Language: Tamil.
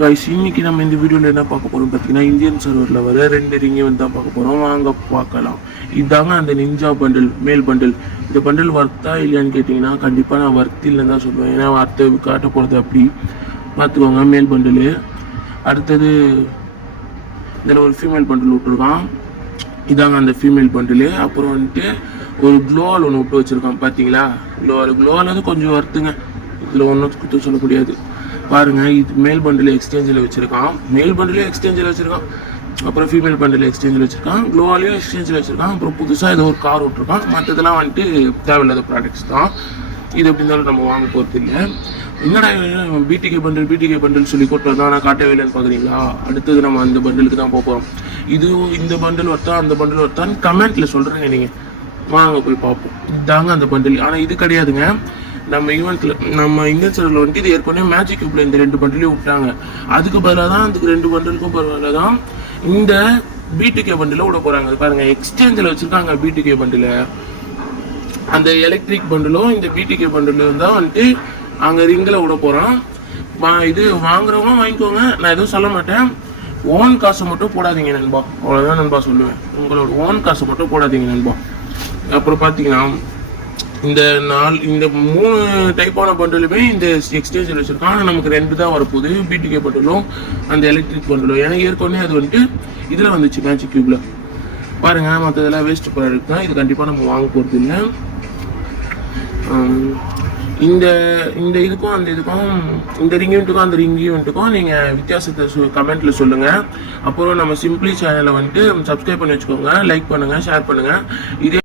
கைஸ், இன்னைக்கு நம்ம இந்த வீடியோவில் என்ன பார்க்க போகிறோம் பார்த்தீங்கன்னா, இந்தியன் சர்வரில் வர 2 ரிங்கை வந்து தான் பார்க்க போகிறோம். வாங்க பார்க்கலாம். இதாங்க அந்த நிஞ்சா பண்டில், மேல் பண்டில். இந்த பண்டில் ஒர்த்தா இல்லையான்னு கேட்டிங்கன்னா, கண்டிப்பாக நான் ஒர்த் இல்லைன்னு தான் சொல்லுவேன். ஏன்னா வார்த்தை காட்ட போகிறது அப்படி பார்த்துக்கோங்க. மேல் பண்டில். அடுத்தது இதில் ஒரு ஃபீமேல் பண்டில் விட்டுருக்கான். இதாங்க அந்த ஃபீமேல் பண்டில். அப்புறம் வந்துட்டு ஒரு க்ளோவால் ஒன்று விட்டு வச்சுருக்கான். பார்த்தீங்களா? க்ளோவால் வந்து கொஞ்சம் ஒர்த்துங்க. இதில் ஒன்றும் குத்த சொல்ல முடியாது. பாருங்க, இது மேல் பண்டில் எக்ஸ்சேஞ்சில் வச்சிருக்கான். மேல் பண்டிலையும் எக்ஸ்சேஞ்சில் வச்சிருக்கான். அப்புறம் ஃபீமேல் பண்டில் எக்ஸ்சேஞ்சில் வச்சிருக்கான். க்ளோவாலையும் எக்ஸ்சேஞ்சில் வச்சிருக்கான். அப்புறம் புதுசாக ஏதோ ஒரு கார் விட்டுருக்கான். மற்றதெல்லாம் வந்துட்டு தேவையில்லாத ப்ராடக்ட்ஸ் தான். இது எப்படி இருந்தாலும் நம்ம வாங்க போகிறது இல்லை. என்னடா பிடிகே பண்டில் சொல்லி கொட்டுறது தான் நான் காட்டவே இல்லைன்னு பார்க்குறீங்களா? அடுத்தது நம்ம அந்த பண்டிலுக்கு தான் போகிறோம். இந்த பண்டில் ஒருத்தா அந்த பண்டில் ஒருத்தான்னு கமெண்ட்டில் சொல்கிறேங்க. நீங்கள் வாங்க போய் பார்ப்போம். இதாங்க அந்த பண்டில். ஆனால் இது கிடையாதுங்க. நம்ம ஈவெண்ட்டில் நம்ம இந்தியன் சர்வரில் வந்துட்டு இது ஏற்கனவே மேஜிக் கியூப்பில் இந்த 2 பண்டிலையும் விட்டாங்க. அதுக்கு பதிலாக தான் அதுக்கு 2 பண்டிலுக்கும் பதிலாக தான் இந்த பிடிகே பண்டில் விட போகிறாங்க. பாருங்கள், எக்ஸ்சேஞ்சில் வச்சுருக்காங்க பிடிகே பண்டில். அந்த எலக்ட்ரிக் பண்டிலும் இந்த பிடிகே பண்டிலும் தான் வந்துட்டு அங்கே ரிங்கில் விட போகிறான். இது வாங்குறவங்க வாங்கிக்கோங்க, நான் எதுவும் சொல்ல மாட்டேன். ஓன் காசை மட்டும் போடாதீங்க நண்பா, அவ்வளோதான் நண்பா சொல்லுவேன். உங்களோட ஓன் காசை மட்டும் போடாதீங்க நண்பா. அப்புறம் பார்த்தீங்கன்னா இந்த 3 டைப்பான பண்டிலுமே இந்த எக்ஸ்சேஞ்சில் வச்சுருக்கான். ஆனால் நமக்கு 2 தான் வரப்போகுது, பிடிகே பண்டிலும் அந்த எலக்ட்ரிக் பண்டிலும். எனக்கு ஏற்கனவே அது வந்துட்டு இதில் வந்துச்சு மேஜிக் கியூப்பில். பாருங்கள், மற்றதெல்லாம் வேஸ்ட் ப்ராடக்ட் தான். இது கண்டிப்பாக நம்ம வாங்க போகிறது இல்லை. இந்த இதுக்கும் அந்த இதுக்கும், இந்த ரிங்கியூண்ட்டுக்கும் அந்த ரிங்கியூண்ட்டுக்கும் நீங்கள் வித்தியாசத்தை கமெண்ட்டில் சொல்லுங்கள். அப்புறம் நம்ம சிம்பிளி சேனலை வந்துட்டு சப்ஸ்கிரைப் பண்ணி வச்சுக்கோங்க, லைக் பண்ணுங்கள், ஷேர் பண்ணுங்கள். இதே